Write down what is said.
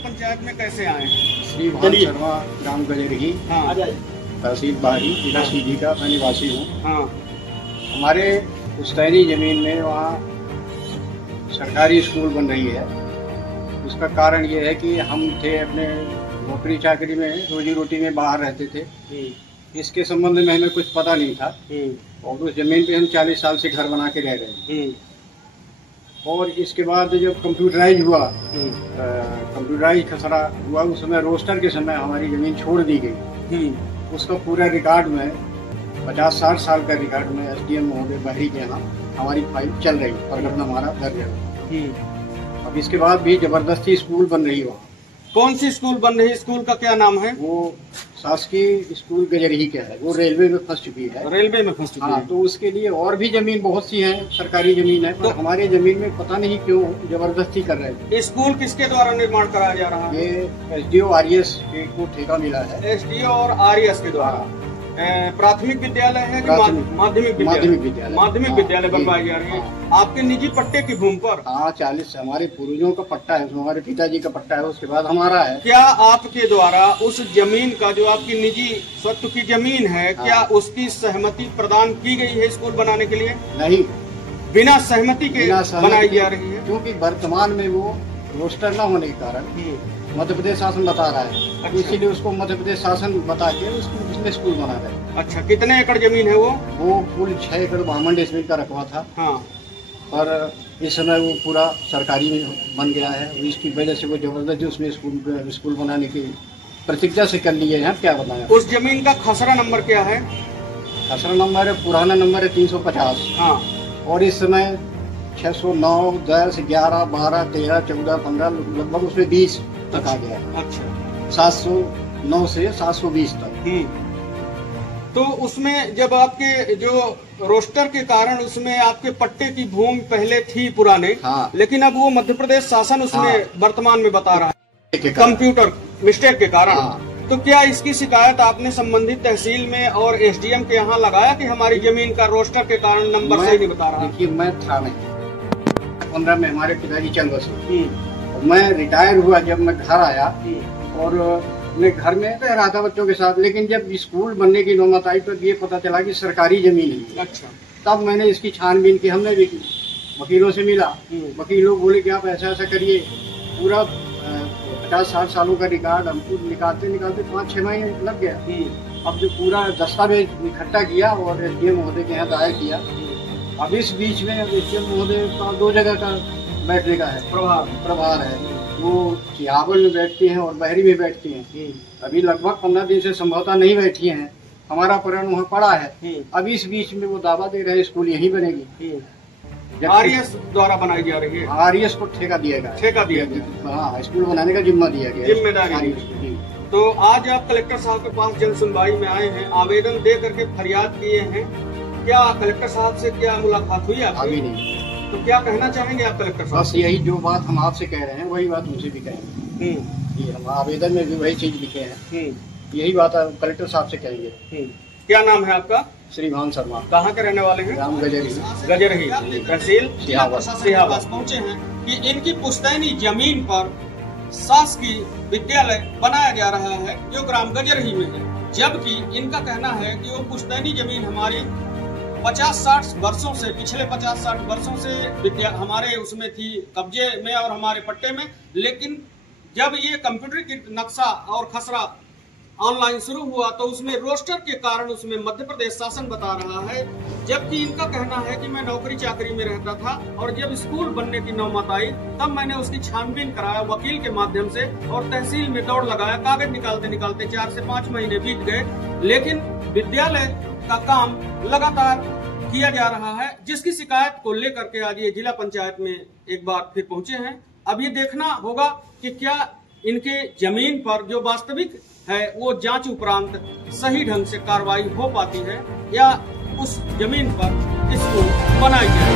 पंचायत में कैसे आए? श्री भान शर्मा, ग्राम गजरही, हाँ तहसील बारी, जिला सीधी का मैं निवासी हूँ। हाँ। हमारे पुश्तैनी जमीन में वहाँ सरकारी स्कूल बन रही है। उसका कारण ये है कि हम थे अपने नौकरी चाकरी में, रोजी रोटी में बाहर रहते थे। इसके संबंध में हमें कुछ पता नहीं था और उस जमीन पे हम 40 साल से घर बना के रह रहे हैं। और इसके बाद जब कंप्यूटराइज हुआ, कंप्यूटराइज खसरा हुआ, उस समय रोस्टर के समय हमारी जमीन छोड़ दी गई। उसका पूरा रिकॉर्ड में 50-60 साल का रिकॉर्ड में SDM महोदय बहरी के यहाँ हमारी फाइल चल रही, प्रकरण हमारा दर्ज है। अब इसके बाद भी जबरदस्ती स्कूल बन रही है। वहाँ कौन सी स्कूल बन रही? स्कूल का क्या नाम है? वो शासकीय स्कूल गजरही का है, वो रेलवे में फंस चुकी है। रेलवे में फंस चुकी है। हाँ, तो उसके लिए और भी जमीन बहुत सी है, सरकारी जमीन है, तो हमारे जमीन में पता नहीं क्यों जबरदस्ती कर रहे हैं। स्कूल किसके द्वारा निर्माण कराया जा रहा है? ये SDO RES को ठेका मिला है। SDO और RES के द्वारा प्राथमिक विद्यालय है कि माध्यमिक विद्यालय? माध्यमिक विद्यालय बनवाई जा रही है आपके निजी पट्टे की भूमि पर? हाँ, 40 हमारे पूर्वजों का पट्टा है, उसमें हमारे पिताजी का पट्टा है, उसके बाद हमारा है। क्या आपके द्वारा उस जमीन का, जो आपकी निजी स्वत्व की जमीन है, क्या उसकी सहमति प्रदान की गई है स्कूल बनाने के लिए? नहीं, बिना सहमति के बनाई जा रही है, क्योंकि वर्तमान में वो रोस्टर न होने के कारण मध्य प्रदेश शासन बता रहा है। अच्छा। इसीलिए उसको मध्य प्रदेश शासन बता के उसमें स्कूल बना रहे हैं। अच्छा, कितने एकड़ जमीन है वो? कुल 6 एकड़ 52 डेसिमल का रकबा था। हाँ। और इस समय वो पूरा सरकारी में बन गया है। इसकी वजह से वो जबरदस्ती उसमें स्कूल बनाने की प्रतिज्ञा से कर लिए हैं। क्या बताया? उस जमीन का खसरा नंबर क्या है? खसरा नंबर है, पुराना नंबर है 350। हाँ। और इस समय 609, 10, 11, 12, 13, 14, 15 लगभग उसमें 20 तक आ गया है। अच्छा। 709 से 720 तक। तो उसमें जब आपके जो रोस्टर के कारण उसमें आपके पट्टे की भूमि पहले थी पुराने, हाँ। लेकिन अब वो मध्य प्रदेश शासन उसमें हाँ। वर्तमान में बता रहा है कंप्यूटर मिस्टेक के कारण। हाँ। तो क्या इसकी शिकायत आपने संबंधित तहसील में और SDM के यहाँ लगाया कि हमारी जमीन का रोस्टर के कारण नंबर सही नहीं बता रहा? देखिए, मैं था नहीं 15 में हमारे पिताजी चल बसे। मैं रिटायर हुआ जब मैं घर आया और मैं घर में रह रहा था बच्चों के साथ, लेकिन जब स्कूल बनने की नौबत आई तो ये पता चला कि सरकारी जमीन है। अच्छा। तब मैंने इसकी छानबीन की, हमने भी की, वकीलों से मिला। वकील लोग बोले कि आप ऐसा करिए। पूरा 50-60 सालों का रिकॉर्ड हमको निकालते 5-6 महीने लग गया। अब जो पूरा दस्तावेज इकट्ठा किया और SDM महोदय के यहाँ दायर किया। अब इस बीच में SDM महोदय का 2 जगह का बैठने का है प्रभार है। वो सिहावल में बैठती हैं और बहरी में बैठती हैं। अभी लगभग 15 दिन से संभवतः नहीं बैठी हैं। हमारा प्रकरण वहाँ पड़ा है। अब इस बीच में वो दावा दे रहे हैं स्कूल यहीं बनेगी। RES द्वारा बनाई जा रही है। RES को ठेका दिया गया। हाँ, स्कूल बनाने का जिम्मा दिया गया, जिम्मेदारी। तो आज आप कलेक्टर साहब के पास जन सुनवाई में आए हैं, आवेदन दे करके फरियाद किए हैं। क्या कलेक्टर साहब से क्या मुलाकात हुई आपकी? अभी नहीं। तो क्या कहना चाहेंगे आप कलेक्टर साहब? बस यही जो बात हम आपसे कह रहे हैं वही बात उनसे भी कहेंगे। हम आवेदन में भी वही चीज लिखे हैं। यही बात कलेक्टर साहब से कहेंगे। क्या नाम है आपका? श्री भान शर्मा। कहाँ के रहने वाले हैं? ग्राम गजरही, तहसील सिहावल। पहुँचे हैं कि इनकी पुश्तैनी जमीन पर शासकीय विद्यालय बनाया जा रहा है जो ग्राम गजरही में है, जबकि इनका कहना है कि वो पुश्तैनी जमीन हमारी 50-60 वर्षों से, पिछले 50-60 वर्षों से हमारे उसमें थी, कब्जे में और हमारे पट्टे में। लेकिन जब ये कंप्यूटर की नक्शा और खसरा ऑनलाइन शुरू हुआ तो उसमें रोस्टर के कारण उसमें मध्य प्रदेश शासन बता रहा है, जबकि इनका कहना है कि मैं नौकरी चाकरी में रहता था और जब स्कूल बनने की नौबत आई तब मैंने उसकी छानबीन कराया वकील के माध्यम से और तहसील में दौड़ लगाया। कागज निकालते निकालते 4 से 5 महीने बीत गए, लेकिन विद्यालय का काम लगातार किया जा रहा है, जिसकी शिकायत को लेकर के आज ये जिला पंचायत में एक बार फिर पहुंचे हैं। अब ये देखना होगा कि क्या इनके जमीन पर जो वास्तविक है वो जांच उपरांत सही ढंग से कार्रवाई हो पाती है या उस जमीन पर इसको बनाई जाए।